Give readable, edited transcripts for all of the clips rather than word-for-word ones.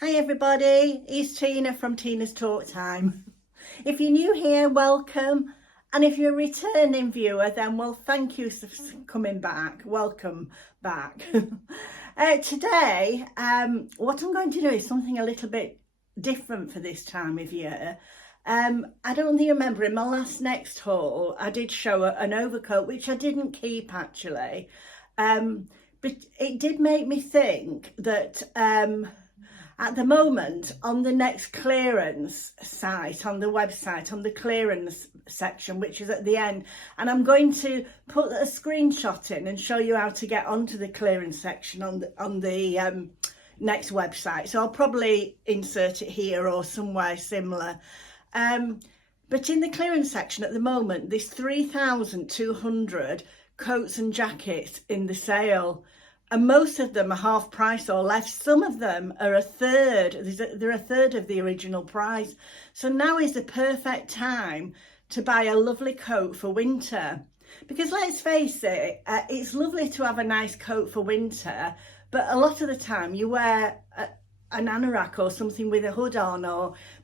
Hi everybody, it's Tina from Tina's Talk Time. If you're new here, welcome. And if you're a returning viewer, then well, thank you for coming back. Welcome back. Today, what I'm going to do is something a little bit different for this time of year. I don't think you remember in my last next haul, I did show an overcoat, which I didn't keep actually. But it did make me think that at the moment, on the next clearance site, on the website, on the clearance section, which is at the end, and I'm going to put a screenshot in and show you how to get onto the clearance section on the next website. So I'll probably insert it here or somewhere similar. But in the clearance section at the moment, there's 3,200 coats and jackets in the sale. And most of them are half price or less. Some of them are a third. They're a third of the original price. So now is the perfect time to buy a lovely coat for winter. Because let's face it, it's lovely to have a nice coat for winter, but a lot of the time you wear an anorak or something with a hood on,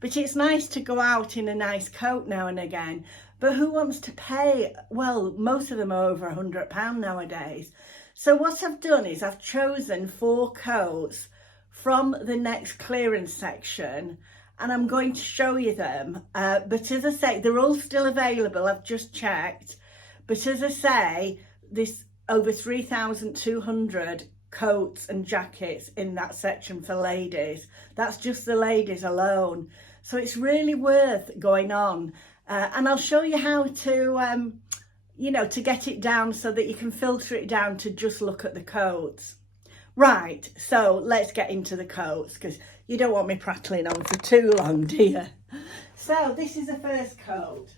but it's nice to go out in a nice coat now and again. But who wants to pay? Well, most of them are over £100 nowadays. So what I've done is I've chosen 4 coats from the next clearance section and I'm going to show you them. But as I say, they're all still available. I've just checked. But as I say, there's over 3,200 coats and jackets in that section for ladies. That's just the ladies alone. So it's really worth going on. And I'll show you how to to get it down so that you can filter it down to just look at the coats. Right, so let's get into the coats because you don't want me prattling on for too long, do you? So this is the first coat.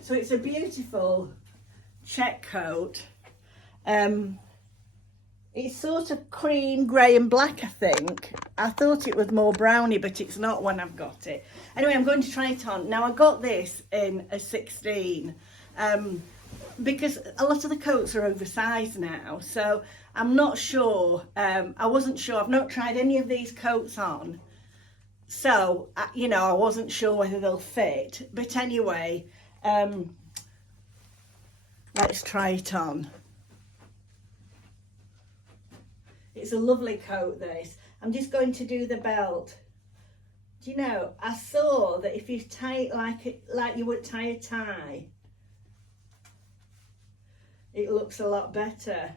So it's a beautiful check coat. It's sort of cream, grey and black, I think. I thought it was more browny, but it's not when I've got it. Anyway, I'm going to try it on. Now, I got this in a 16 because a lot of the coats are oversized now. So I'm not sure. I wasn't sure. I've not tried any of these coats on. So, I wasn't sure whether they'll fit. But anyway, let's try it on. It's a lovely coat, this. I'm just going to do the belt. Do you know, I saw that if you tie it like you would tie a tie, it looks a lot better.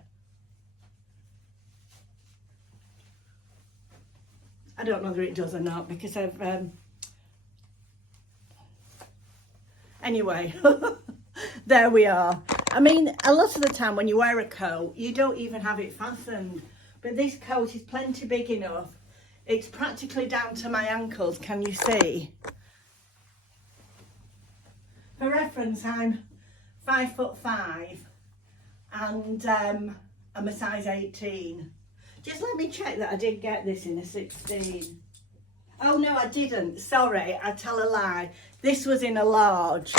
I don't know whether it does or not because I've... Anyway, there we are. I mean, a lot of the time when you wear a coat, you don't even have it fastened. But this coat is plenty big enough. It's practically down to my ankles, can you see? For reference, I'm 5'5" and I'm a size 18. Just let me check that I did get this in a 16. Oh no, I didn't. Sorry, I tell a lie. This was in a large.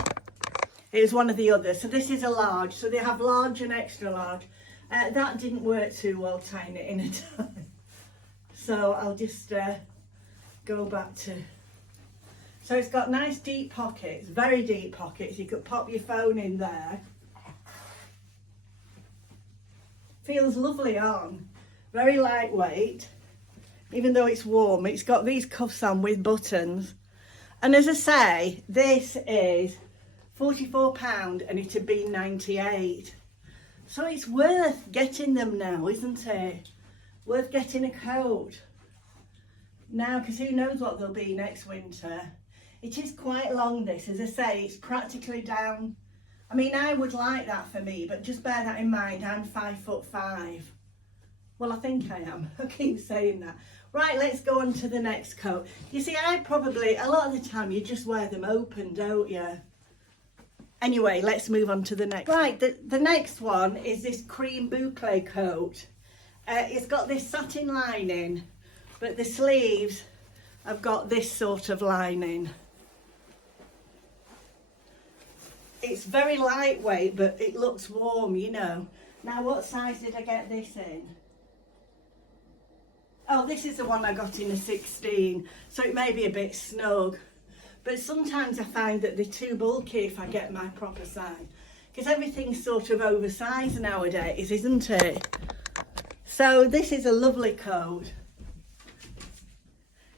It was one of the others. So this is a large. So they have large and extra large. That didn't work too well tying it in a tie. So I'll just go back to... So it's got nice deep pockets, very deep pockets. You could pop your phone in there. Feels lovely on. Very lightweight. Even though it's warm, it's got these cuffs on with buttons. And as I say, this is £44 and it'd be 98. So it's worth getting them now, isn't it? Worth getting a coat now, because who knows what they'll be next winter. It is quite long, this. As I say, it's practically down. I mean, I would like that for me, but just bear that in mind. I'm 5'5". Well, I think I am. I keep saying that. Right, let's go on to the next coat. You see, a lot of the time, you just wear them open, don't you? Anyway, let's move on to the next. Right, the next one is this cream boucle coat. It's got this satin lining, but the sleeves have got this sort of lining. It's very lightweight, but it looks warm, you know. Now, what size did I get this in? Oh, this is the one I got in a 16, so it may be a bit snug. But sometimes I find that they're too bulky if I get my proper size. Because everything's sort of oversized nowadays, isn't it? So this is a lovely coat.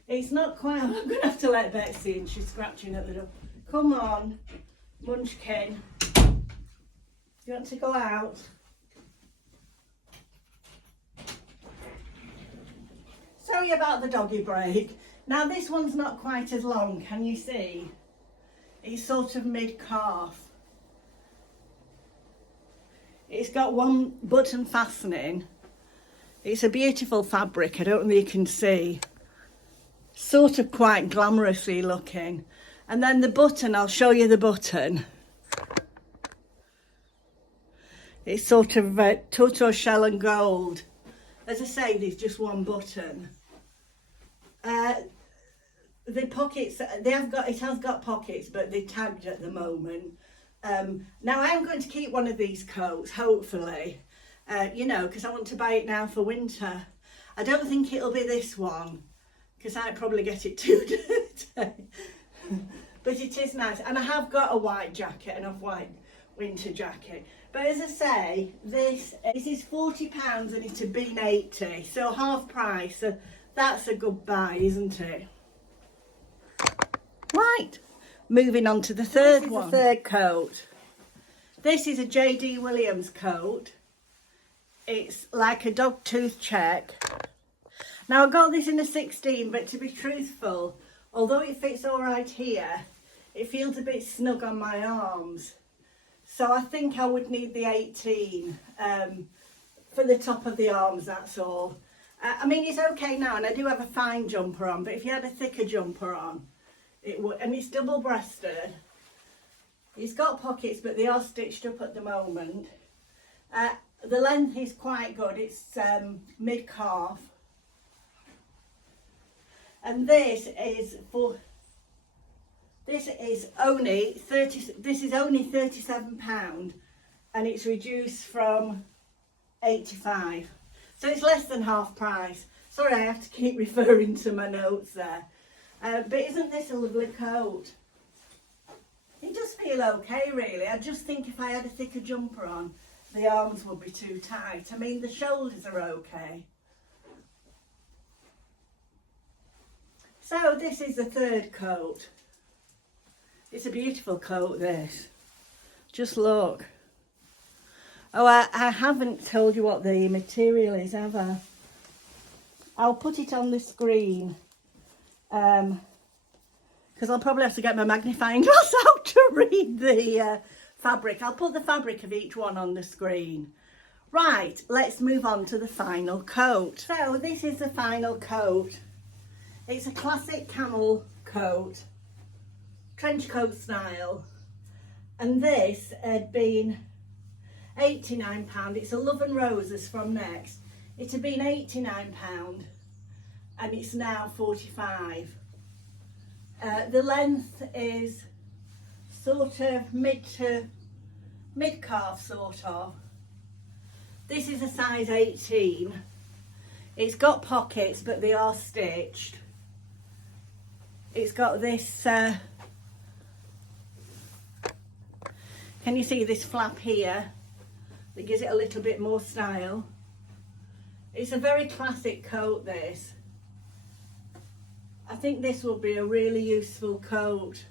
It's not quite, I'm going to have to let Betsy in, she's scratching at the door. Come on, Munchkin. You want to go out? Sorry about the doggy break. Now this one's not quite as long, can you see? It's sort of mid-calf. It's got one button fastening. It's a beautiful fabric, I don't know if you can see. Sort of quite glamorously looking. And then the button, I'll show you the button. It's sort of tortoise shell and gold. As I say, there's just one button. The pockets, it has got pockets, but they're tagged at the moment. Now I'm going to keep one of these coats, hopefully, you know, because I want to buy it now for winter. I don't think it'll be this one, because I'd probably get it too dirty. But it is nice, and I have got a white jacket, an off-white winter jacket. But as I say, this is £40 and it had been 80, so half price. So that's a good buy, isn't it? Right, moving on to the third one. The third coat. This is a J.D. Williams coat. It's like a dog tooth check. Now I got this in a 16, but to be truthful, although it fits all right here, it feels a bit snug on my arms. So I think I would need the 18 for the top of the arms, that's all. I mean, it's okay now, and I do have a fine jumper on, but if you had a thicker jumper on, it would. And it's double-breasted. It's got pockets, but they are stitched up at the moment. The length is quite good. It's mid-calf. And this is only £37, and it's reduced from 85. So it's less than half price. Sorry, I have to keep referring to my notes there. But isn't this a lovely coat? It does feel okay, really. I just think if I had a thicker jumper on, the arms would be too tight. I mean, the shoulders are okay. So this is the third coat. It's a beautiful coat, this. Just look. Oh, I haven't told you what the material is, have I? I'll put it on the screen. Because I'll probably have to get my magnifying glass out to read the fabric. I'll put the fabric of each one on the screen. Right, let's move on to the final coat. So this is the final coat. It's a classic camel coat, trench coat style, and this had been £89. It's a Love and Roses from Next. It had been £89 and it's now £45. The length is sort of mid-calf sort of. This is a size 18. It's got pockets, but they are stitched. It's got this, can you see this flap here that gives it a little bit more style? It's a very classic coat, this. I think this will be a really useful coat.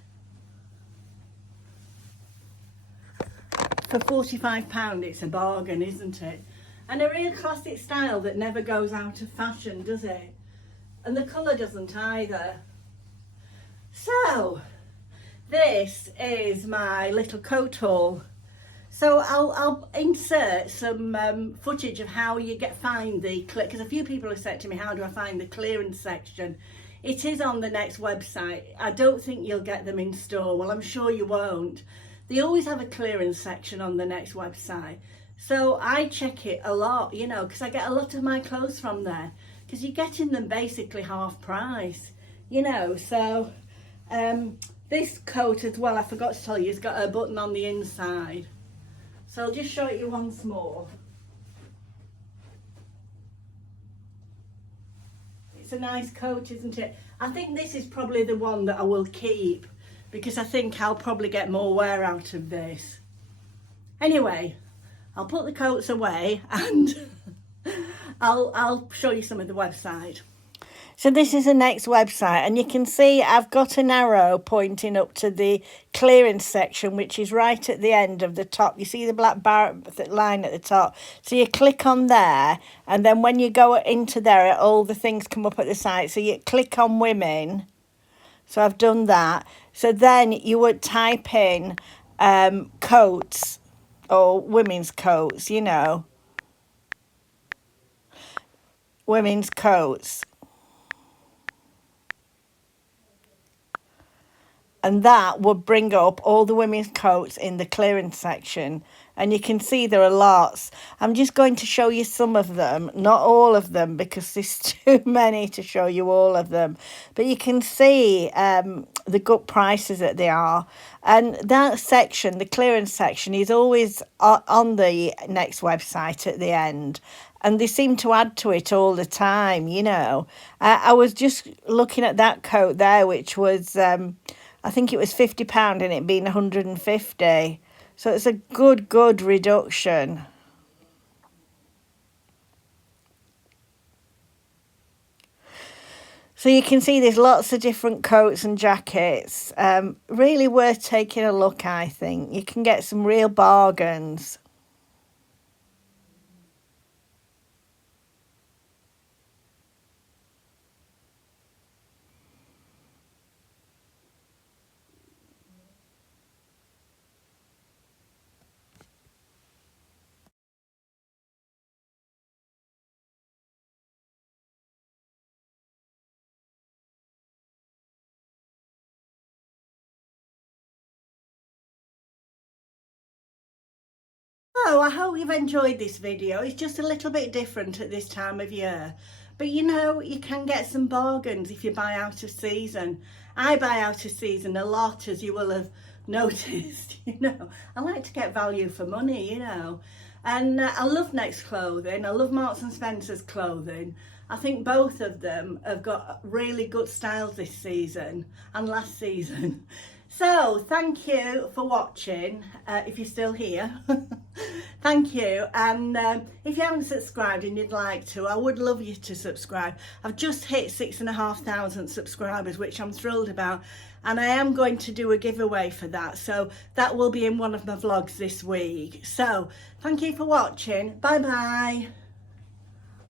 For £45, it's a bargain, isn't it? And a real classic style that never goes out of fashion, does it? And the colour doesn't either. So, this is my little coat haul. So I'll insert some footage of how you find the, because a few people have said to me, how do I find the clearance section? It is on the Next website. I don't think you'll get them in store. Well, I'm sure you won't. They always have a clearance section on the Next website. So I check it a lot, you know, because I get a lot of my clothes from there. Because you're getting them basically half price, you know. So this coat as well, I forgot to tell you, it's got a button on the inside. So I'll just show it you once more. It's a nice coat, isn't it? I think this is probably the one that I will keep because I think I'll probably get more wear out of this. Anyway, I'll put the coats away and I'll show you some of the website. So this is the next website, and you can see I've got an arrow pointing up to the clearance section, which is right at the end of the top. You see the black bar line at the top. So you click on there, and then when you go into there, all the things come up at the side. So you click on women. So I've done that. So then you would type in coats or women's coats, you know. Women's coats. And that would bring up all the women's coats in the clearance section. And you can see there are lots. I'm just going to show you some of them, not all of them, because there's too many to show you all of them. But you can see the good prices that they are. And that section, the clearance section, is always on the next website at the end. And they seem to add to it all the time, you know. I was just looking at that coat there, which was... I think it was £50 and it being 150. So it's a good reduction. So you can see there's lots of different coats and jackets. Really worth taking a look, I think. You can get some real bargains. Oh, I hope you've enjoyed this video. It's just a little bit different at this time of year. But you know, you can get some bargains if you buy out of season. I buy out of season a lot, as you will have noticed. You know, I like to get value for money, you know. And I love Next Clothing. I love Marks and Spencer's clothing. I think both of them have got really good styles this season and last season. So thank you for watching, if you're still here. Thank you. And if you haven't subscribed and you'd like to, I would love you to subscribe. I've just hit 6,500 subscribers, which I'm thrilled about. And I am going to do a giveaway for that. So that will be in one of my vlogs this week. So thank you for watching. Bye bye.